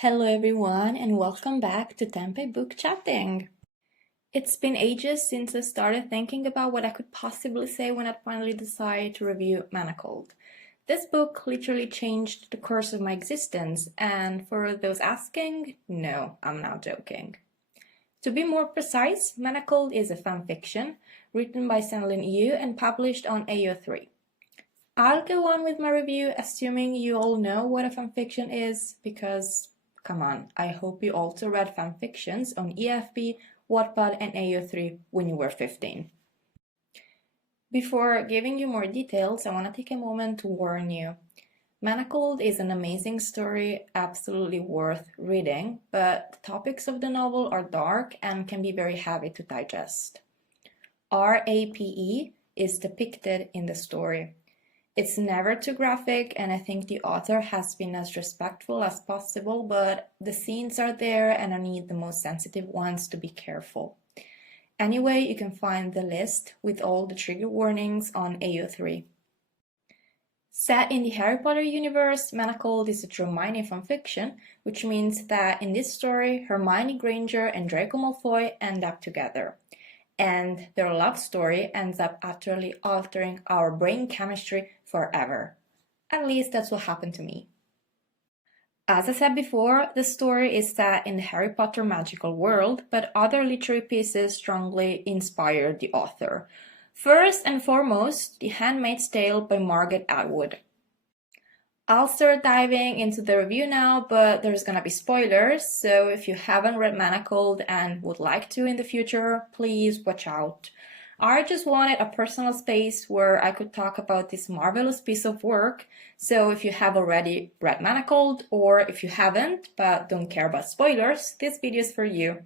Hello everyone and welcome back to Tempe Book Chatting. It's been ages since I started thinking about what I could possibly say when I finally decided to review Manacled. This book literally changed the course of my existence, and for those asking, no, I'm not joking. To be more precise, Manacled is a fanfiction written by SenLinYu and published on AO3. I'll go on with my review assuming you all know what a fanfiction is, because come on, I hope you also read fanfictions on EFB, Wattpad and AO3 when you were 15. Before giving you more details, I want to take a moment to warn you. Manacled is an amazing story, absolutely worth reading, but the topics of the novel are dark and can be very heavy to digest. RAPE is depicted in the story. It's never too graphic, and I think the author has been as respectful as possible, but the scenes are there and I need the most sensitive ones to be careful. Anyway, you can find the list with all the trigger warnings on AO3. Set in the Harry Potter universe, Manacled is a Dramione fanfiction, which means that in this story, Hermione Granger and Draco Malfoy end up together. And their love story ends up utterly altering our brain chemistry forever. At least that's what happened to me. As I said before, the story is set in the Harry Potter magical world, but other literary pieces strongly inspired the author. First and foremost, The Handmaid's Tale by Margaret Atwood. I'll start diving into the review now, but there's gonna be spoilers, so if you haven't read Manacled and would like to in the future, please watch out. I just wanted a personal space where I could talk about this marvelous piece of work, so if you have already read Manacled, or if you haven't but don't care about spoilers, this video is for you.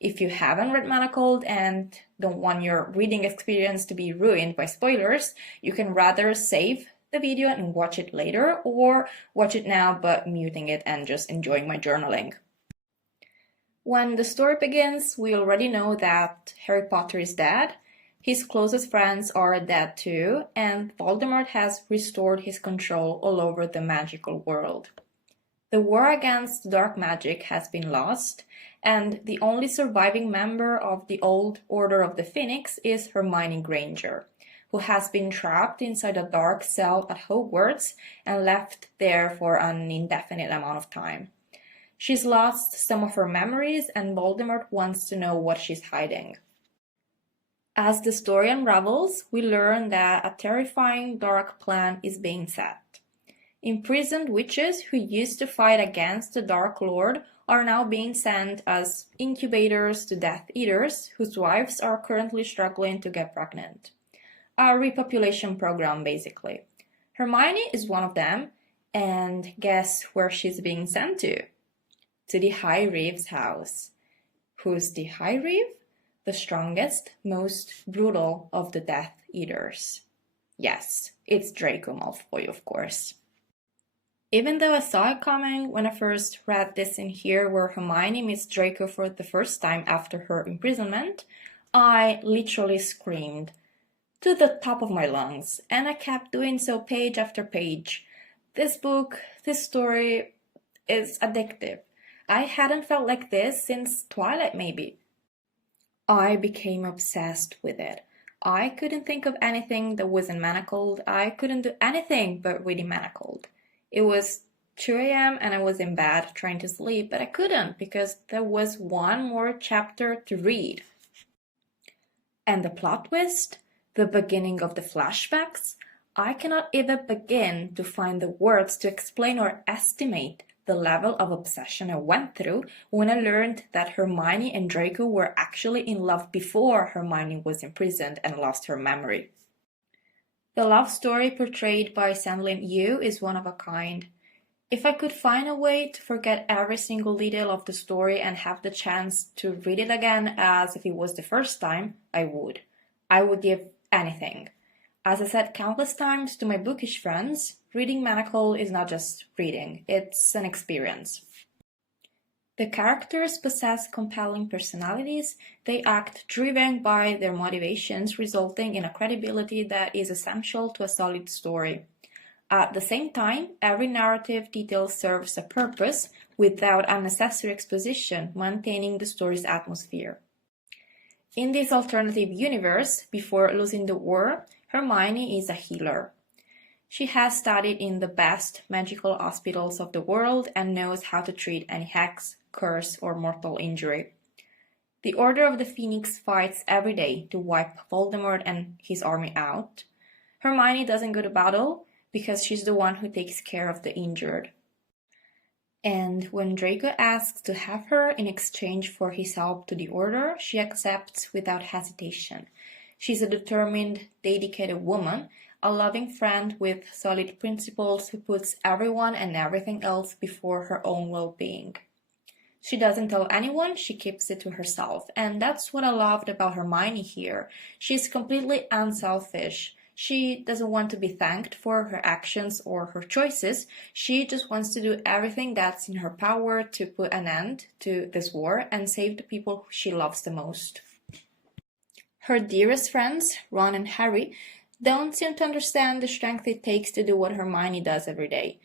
If you haven't read Manacled and don't want your reading experience to be ruined by spoilers, you can rather save the video and watch it later, or watch it now but muting it and just enjoying my journaling. When the story begins, we already know that Harry Potter is dead, his closest friends are dead too, and Voldemort has restored his control all over the magical world. The war against dark magic has been lost, and the only surviving member of the old Order of the Phoenix is Hermione Granger, who has been trapped inside a dark cell at Hogwarts and left there for an indefinite amount of time. She's lost some of her memories, and Voldemort wants to know what she's hiding. As the story unravels, we learn that a terrifying dark plan is being set. Imprisoned witches who used to fight against the Dark Lord are now being sent as incubators to Death Eaters, whose wives are currently struggling to get pregnant. A repopulation program, basically. Hermione is one of them, and guess where she's being sent to? To the High Reeve's house. Who's the High Reeve? The strongest, most brutal of the Death Eaters. Yes, it's Draco Malfoy, of course. Even though I saw it coming when I first read this in here where Hermione meets Draco for the first time after her imprisonment, I literally screamed to the top of my lungs, and I kept doing so page after page. This book, this story is addictive. I hadn't felt like this since Twilight, maybe. I became obsessed with it. I couldn't think of anything that wasn't Manacled. I couldn't do anything but reading Manacled. It was 2 a.m. and I was in bed trying to sleep, but I couldn't because there was one more chapter to read. And the plot twist? The beginning of the flashbacks? I cannot even begin to find the words to explain or estimate the level of obsession I went through when I learned that Hermione and Draco were actually in love before Hermione was imprisoned and lost her memory. The love story portrayed by SenLinYu is one of a kind. If I could find a way to forget every single detail of the story and have the chance to read it again as if it was the first time, I would. I would give anything. As I said countless times to my bookish friends, reading Manacled is not just reading, it's an experience. The characters possess compelling personalities, they act driven by their motivations, resulting in a credibility that is essential to a solid story. At the same time, every narrative detail serves a purpose without unnecessary exposition, maintaining the story's atmosphere. In this alternative universe, before losing the war, Hermione is a healer. She has studied in the best magical hospitals of the world and knows how to treat any hex, curse, or mortal injury. The Order of the Phoenix fights every day to wipe Voldemort and his army out. Hermione doesn't go to battle because she's the one who takes care of the injured. And when Draco asks to have her in exchange for his help to the Order, she accepts without hesitation. She's a determined, dedicated woman, a loving friend with solid principles who puts everyone and everything else before her own well-being. She doesn't tell anyone, she keeps it to herself, and that's what I loved about Hermione here. She's completely unselfish. She doesn't want to be thanked for her actions or her choices. She just wants to do everything that's in her power to put an end to this war and save the people she loves the most. Her dearest friends, Ron and Harry, don't seem to understand the strength it takes to do what Hermione does every day.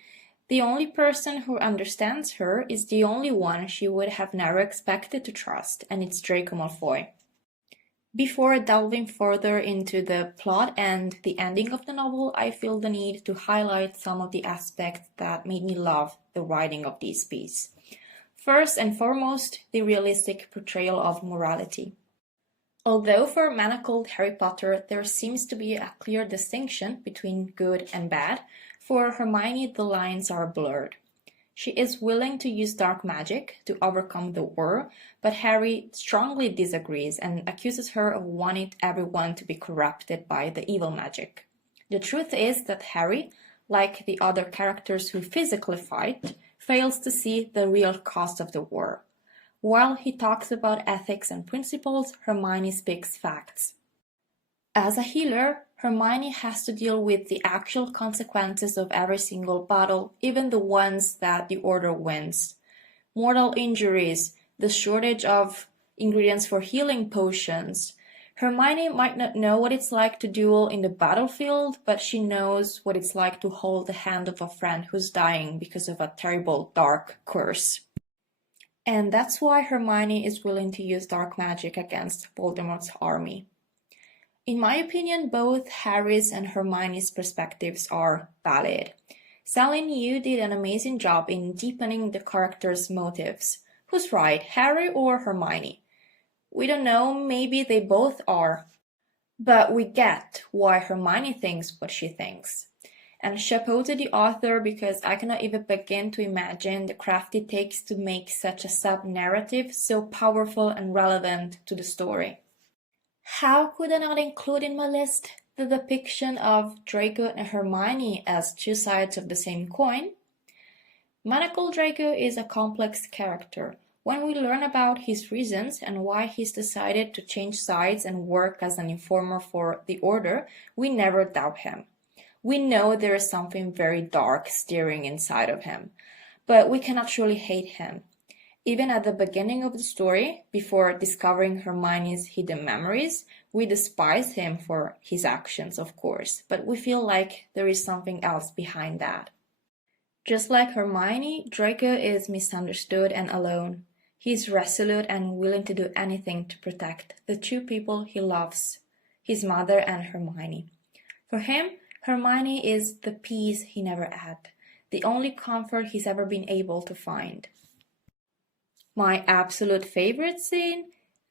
The only person who understands her is the only one she would have never expected to trust, and it's Draco Malfoy. Before delving further into the plot and the ending of the novel, I feel the need to highlight some of the aspects that made me love the writing of this piece. First and foremost, the realistic portrayal of morality. Although for Manacled Harry Potter there seems to be a clear distinction between good and bad, for Hermione the lines are blurred. She is willing to use dark magic to overcome the war, but Harry strongly disagrees and accuses her of wanting everyone to be corrupted by the evil magic. The truth is that Harry, like the other characters who physically fight, fails to see the real cost of the war. While he talks about ethics and principles, Hermione speaks facts. As a healer, Hermione has to deal with the actual consequences of every single battle, even the ones that the Order wins. Mortal injuries, the shortage of ingredients for healing potions. Hermione might not know what it's like to duel in the battlefield, but she knows what it's like to hold the hand of a friend who's dying because of a terrible dark curse. And that's why Hermione is willing to use dark magic against Voldemort's army. In my opinion, both Harry's and Hermione's perspectives are valid. SenLinYu did an amazing job in deepening the characters' motives. Who's right, Harry or Hermione? We don't know, maybe they both are. But we get why Hermione thinks what she thinks. And chapeau to the author, because I cannot even begin to imagine the craft it takes to make such a sub-narrative so powerful and relevant to the story. How could I not include in my list the depiction of Draco and Hermione as two sides of the same coin? Manacled Draco is a complex character. When we learn about his reasons and why he's decided to change sides and work as an informer for the Order, we never doubt him. We know there is something very dark stirring inside of him, but we cannot truly hate him. Even at the beginning of the story, before discovering Hermione's hidden memories, we despise him for his actions, of course, but we feel like there is something else behind that. Just like Hermione, Draco is misunderstood and alone. He is resolute and willing to do anything to protect the two people he loves, his mother and Hermione. For him, Hermione is the peace he never had, the only comfort he's ever been able to find. My absolute favorite scene?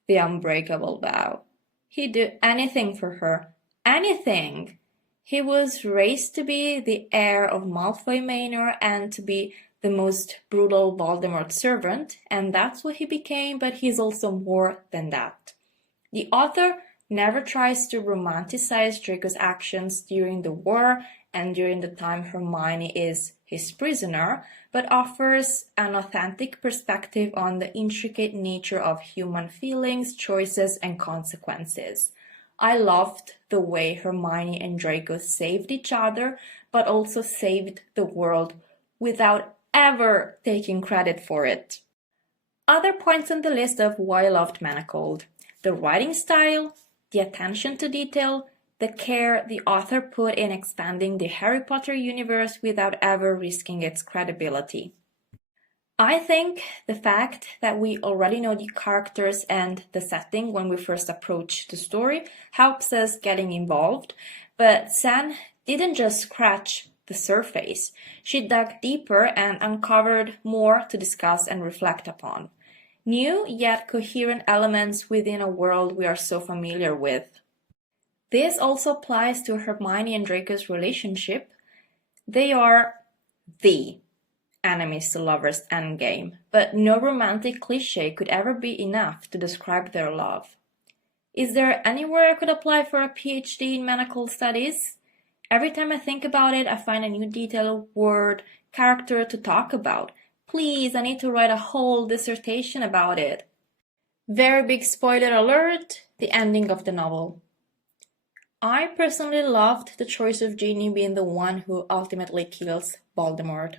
The unbreakable vow. He'd do anything for her. Anything! He was raised to be the heir of Malfoy Manor and to be the most brutal Voldemort servant, and that's what he became, but he's also more than that. The author never tries to romanticize Draco's actions during the war and during the time Hermione is his prisoner, but offers an authentic perspective on the intricate nature of human feelings, choices, and consequences. I loved the way Hermione and Draco saved each other, but also saved the world without ever taking credit for it. Other points on the list of why I loved Manacled: the writing style, the attention to detail, the care the author put in expanding the Harry Potter universe without ever risking its credibility. I think the fact that we already know the characters and the setting when we first approach the story helps us getting involved, but San didn't just scratch the surface. She dug deeper and uncovered more to discuss and reflect upon. New yet coherent elements within a world we are so familiar with. This also applies to Hermione and Draco's relationship. They are the enemies to lovers endgame, but no romantic cliché could ever be enough to describe their love. Is there anywhere I could apply for a PhD in Manacled studies? Every time I think about it, I find a new detail, word, character to talk about. Please, I need to write a whole dissertation about it. Very big spoiler alert, the ending of the novel. I personally loved the choice of Ginny being the one who ultimately kills Voldemort.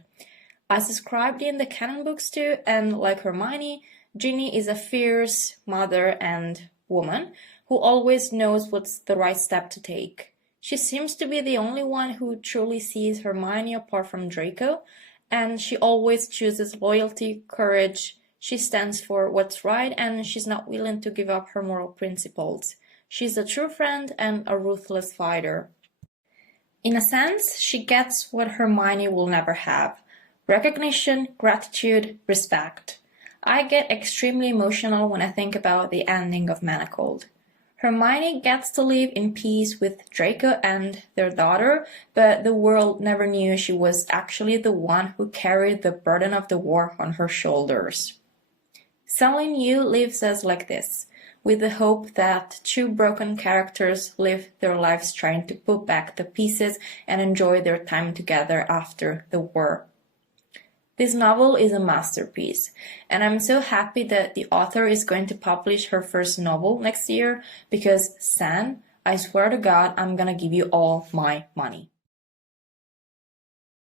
As described in the canon books too, and like Hermione, Ginny is a fierce mother and woman who always knows what's the right step to take. She seems to be the only one who truly sees Hermione apart from Draco, and she always chooses loyalty, courage. She stands for what's right, and she's not willing to give up her moral principles. She's a true friend and a ruthless fighter. In a sense, she gets what Hermione will never have. Recognition, gratitude, respect. I get extremely emotional when I think about the ending of Manacled. Hermione gets to live in peace with Draco and their daughter, but the world never knew she was actually the one who carried the burden of the war on her shoulders. SenLinYu lives us like this, with the hope that two broken characters live their lives trying to put back the pieces and enjoy their time together after the war. This novel is a masterpiece, and I'm so happy that the author is going to publish her first novel next year because, San, I swear to God, I'm gonna give you all my money.